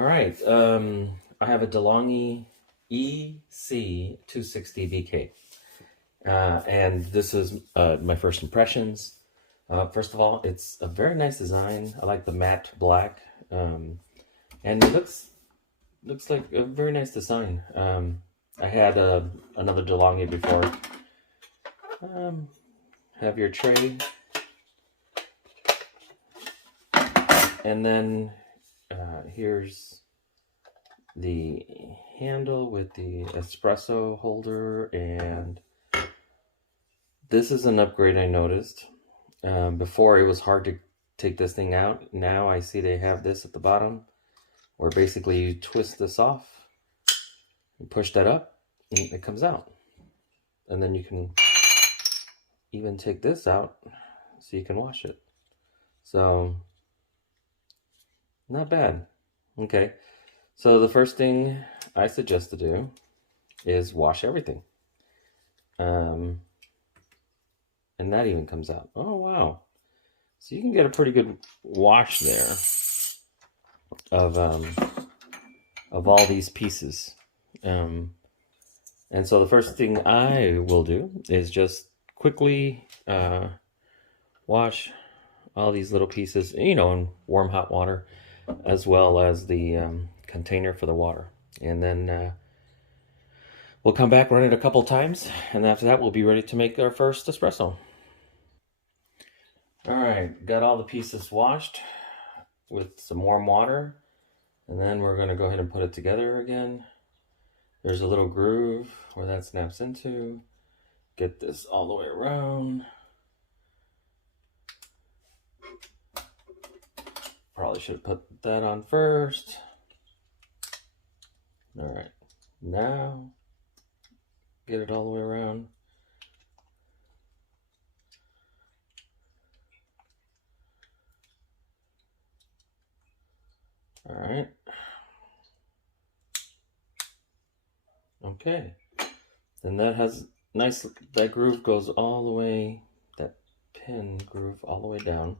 All right. I have a DeLonghi EC260BK. And this is my first impressions. First of all, it's a very nice design. I like the matte black. And it looks like a very nice design. I had another DeLonghi before. Have your tray. And then here's the handle with the espresso holder, and this is an upgrade I noticed. Before it was hard to take this thing out. Now I see they have this at the bottom where basically you twist this off and push that up and it comes out. And then you can even take this out so you can wash it. So not bad. Okay, so the first thing I suggest to do is wash everything. And that even comes out. Oh, wow. So you can get a pretty good wash there of all these pieces. And so the first thing I will do is just quickly wash all these little pieces, in warm hot water, as well as the container for the water. And then we'll come back, run it a couple times, and after that we'll be ready to make our first espresso. All right, got all the pieces washed with some warm water, and then we're going to go ahead and put it together again. There's a little groove where that snaps into. Get this all the way around. Probably should have put that on first. All right, now get it all the way around. All right. Okay. Then that has nice, that groove goes all the way, that pin groove all the way down.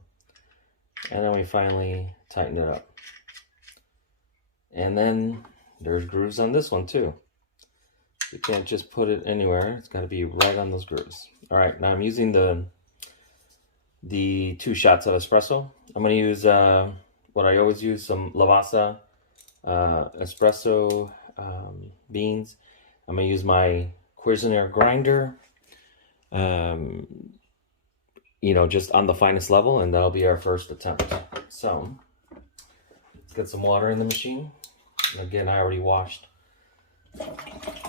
And then we finally tighten it up. And then there's grooves on this one too. You can't just put it anywhere. It's got to be right on those grooves. All right, now I'm using the 2 shots of espresso. I'm going to use what I always use, some Lavazza espresso beans. I'm going to use my Cuisinart grinder, just on the finest level, and that'll be our first attempt. So let's get some water in the machine. Again, I already washed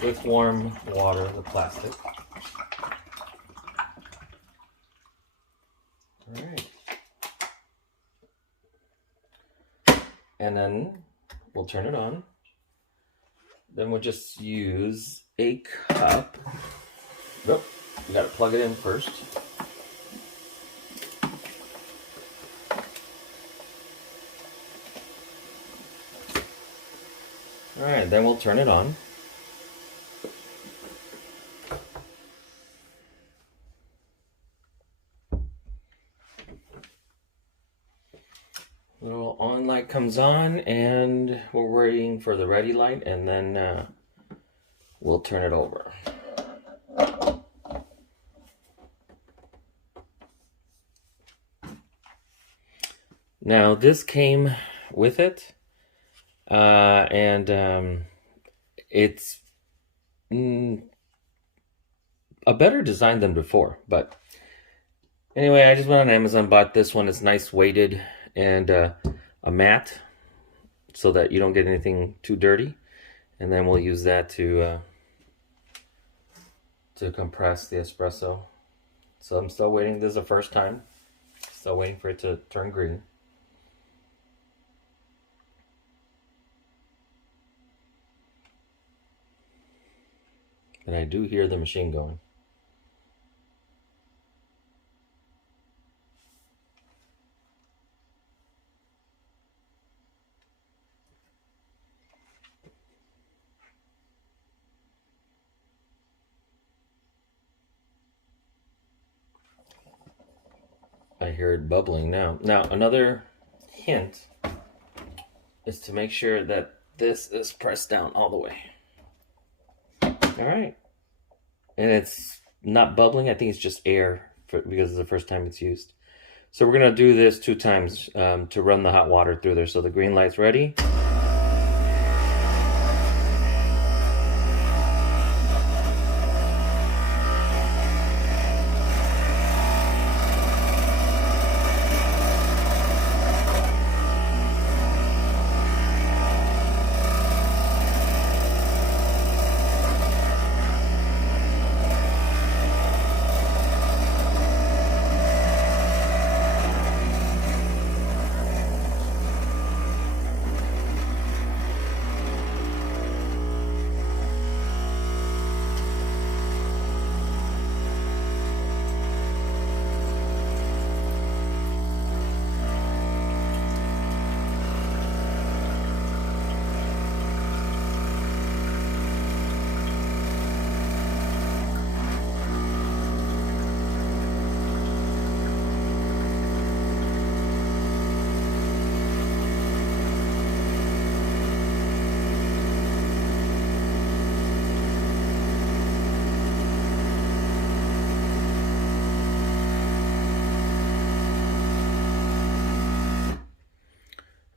with warm water the plastic. All right. And then we'll turn it on. Then we'll just use a cup. Nope, we gotta plug it in first. All right, then we'll turn it on. Little on light comes on, and we're waiting for the ready light, and then we'll turn it over. Now this came with it, and it's a better design than before. But anyway, I just went on Amazon, bought this one. It's nice weighted and a mat so that you don't get anything too dirty. And then we'll use that to compress the espresso. So I'm still waiting. This is the first time. Still waiting for it to turn green. And I do hear the machine going. I hear it bubbling now. Now, another hint is to make sure that this is pressed down all the way. All right. And it's not bubbling. I think it's just air because it's the first time it's used. So we're going to do this 2 times to run the hot water through there. So the green light's ready.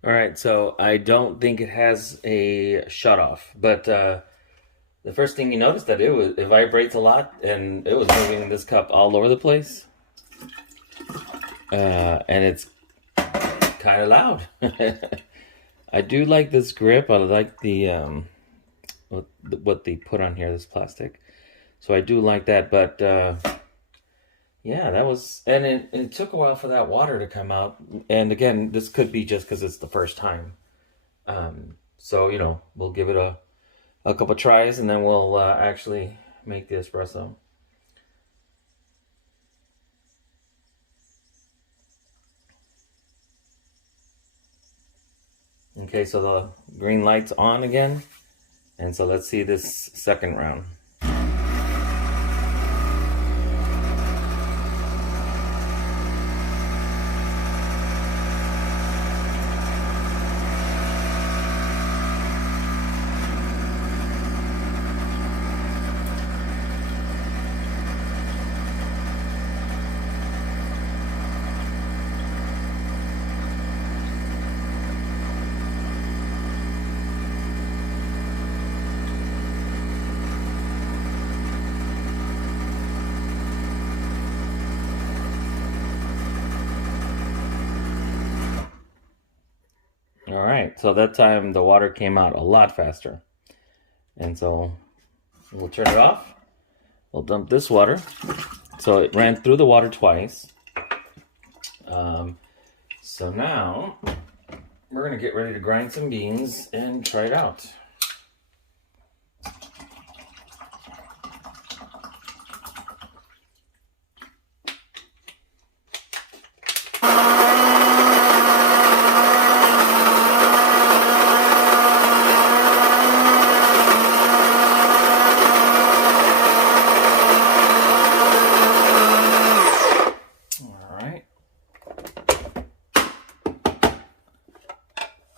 All right, so I don't think it has a shut off, but the first thing you notice that it vibrates a lot, and it was moving this cup all over the place, and it's kind of loud. I do like this grip. I like the what they put on here, this plastic. So I do like that, but yeah, that was, and it took a while for that water to come out. And again, this could be just because it's the first time. So, you know, we'll give it a couple tries, and then we'll actually make the espresso. Okay, so the green light's on again. And so let's see this second round. All right, so that time the water came out a lot faster. And so we'll turn it off. We'll dump this water. So it ran through the water twice. So now we're gonna get ready to grind some beans and try it out.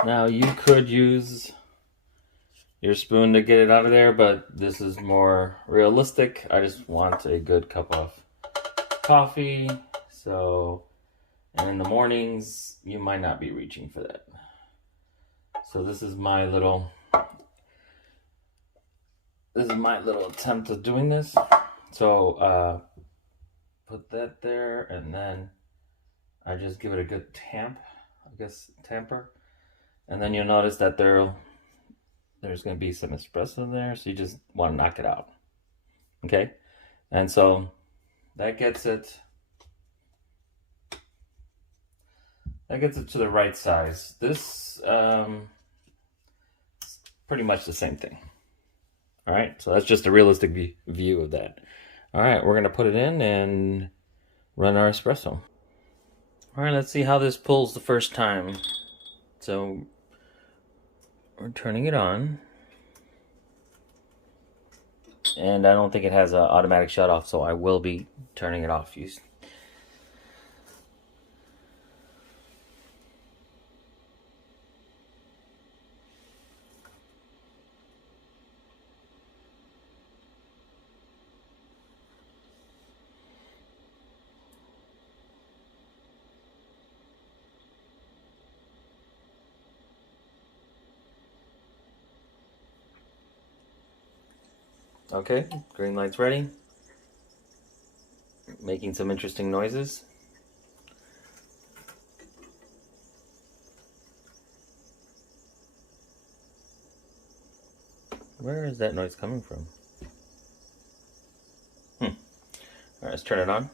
Now you could use your spoon to get it out of there, but this is more realistic. I just want a good cup of coffee. So, and in the mornings, you might not be reaching for that. So this is my little attempt at doing this. So put that there, and then I just give it a good tamper. And then you'll notice that there's going to be some espresso in there, so you just want to knock it out. Okay? And so that gets it to the right size. This pretty much the same thing. All right? So that's just a realistic view of that. All right, we're going to put it in and run our espresso. All right, let's see how this pulls the first time. So we're turning it on, and I don't think it has an automatic shut off, so I will be turning it off. Okay, green light's ready. Making some interesting noises. Where is that noise coming from? Alright, let's turn it on.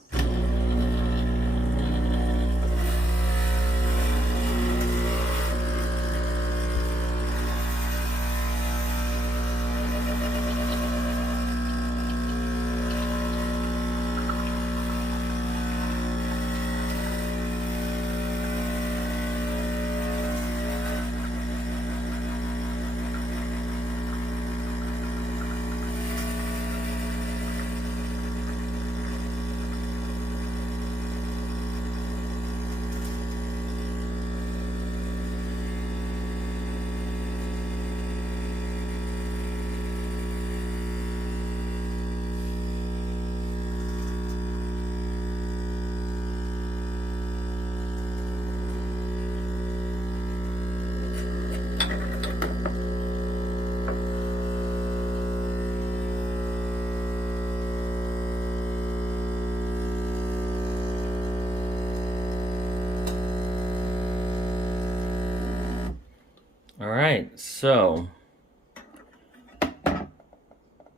Alright, so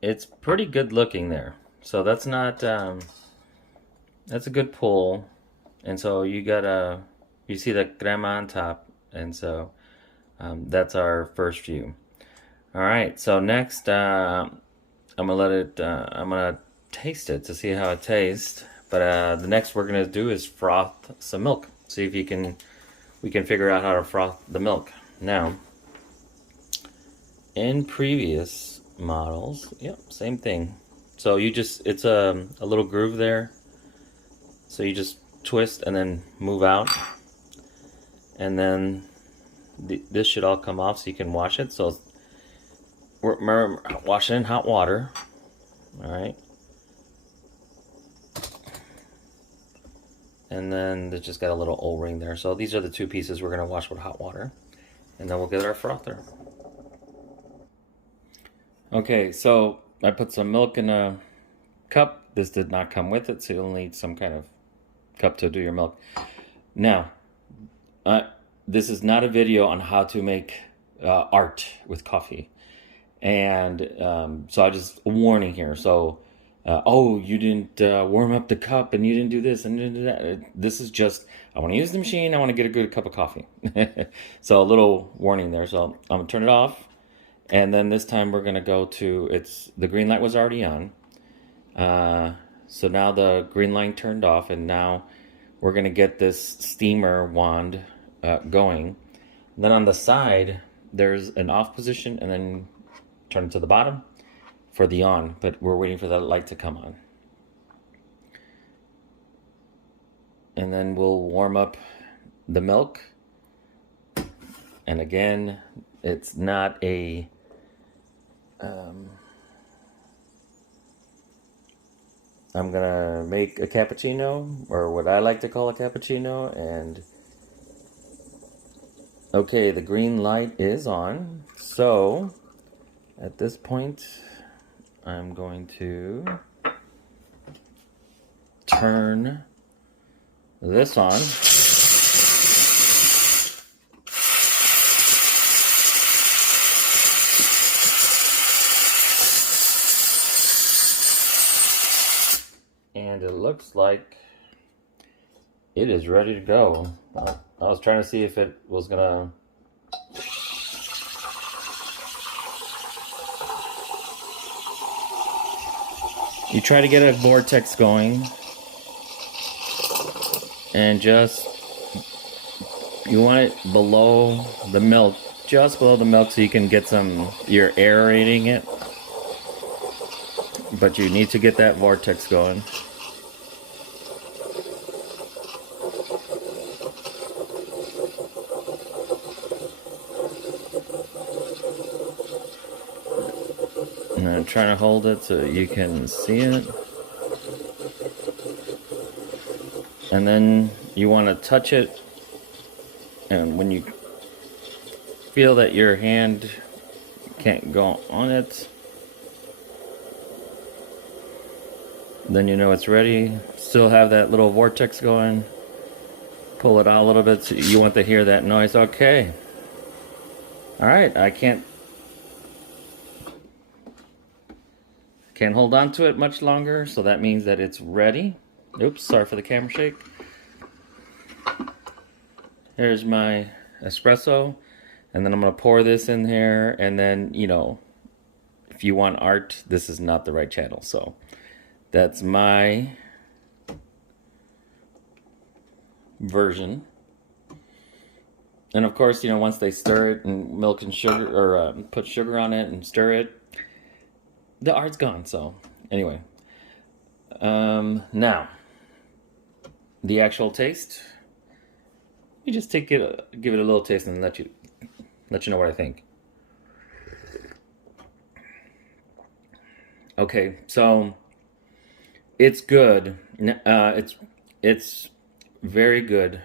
it's pretty good looking there. So that's not, that's a good pull. And so you see the crema on top. And so that's our first view. Alright, so next I'm gonna taste it to see how it tastes. But the next we're gonna do is froth some milk. See if we can figure out how to froth the milk. Now, in previous models, yep, same thing. So it's a little groove there. So you just twist and then move out. And then this should all come off so you can wash it. So we're washing in hot water. Alright. And then there's just got a little O-ring there. So these are the two pieces we're going to wash with hot water. And then we'll get our frother. Okay, so I put some milk in a cup. This did not come with it, so you'll need some kind of cup to do your milk. Now, this is not a video on how to make art with coffee. And so I just, a warning here. So, oh, you didn't warm up the cup and you didn't do this and you didn't do that. This is just, I want to use the machine. I want to get a good cup of coffee. So a little warning there. So I'm going to turn it off. And then this time we're going to go to, the green light was already on. So now the green light turned off, and now we're going to get this steamer wand going. And then on the side, there's an off position, and then turn it to the bottom for the on, but we're waiting for that light to come on. And then we'll warm up the milk. And again, it's not a I'm gonna make a cappuccino, or what I like to call a cappuccino. And okay, the green light is on. So at this point, I'm going to turn this on. And it looks like it is ready to go. I was trying to see if it was gonna... You try to get a vortex going, and just, you want it below the milk, just below the milk, so you can get you're aerating it. But you need to get that vortex going. And I'm trying to hold it so you can see it. And then you want to touch it, and when you feel that your hand can't go on it, then you know it's ready. Still have that little vortex going. Pull it out a little bit. So you want to hear that noise. Okay. All right. I can't hold on to it much longer, so that means that it's ready. Oops, sorry for the camera shake. Here's my espresso, and then I'm gonna pour this in here, and then, you know, if you want art, this is not the right channel. So that's my version. And of course, you know, once they stir it and milk and sugar, or put sugar on it and stir it, the art's gone. So anyway, now the actual taste. You just give it a little taste and let you know what I think. Okay, so it's good. It's very good.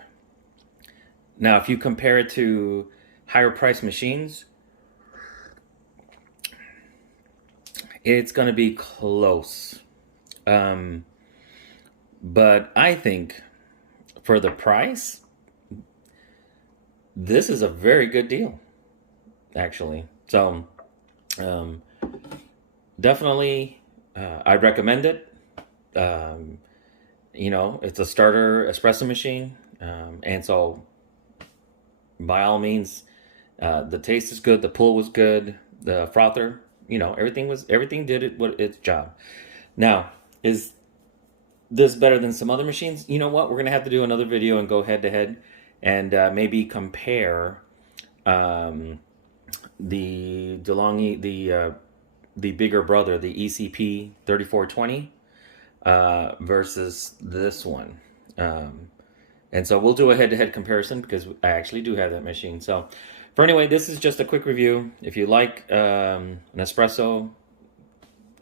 Now, if you compare it to higher price machines, it's going to be close. But I think for the price, this is a very good deal, actually. So, definitely, I'd recommend it. You know, it's a starter espresso machine, and so by all means, the taste is good, the pull was good, the frother, you know, everything did its job. Now, is this better than some other machines? You know what? We're gonna have to do another video and go head to head, and maybe compare the DeLonghi, the bigger brother, the ECP 3420, versus this one. And so we'll do a head-to-head comparison because I actually do have that machine. So for anyway, this is just a quick review. If you like an espresso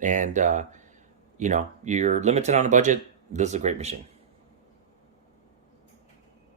and you know, you're limited on a budget, this is a great machine.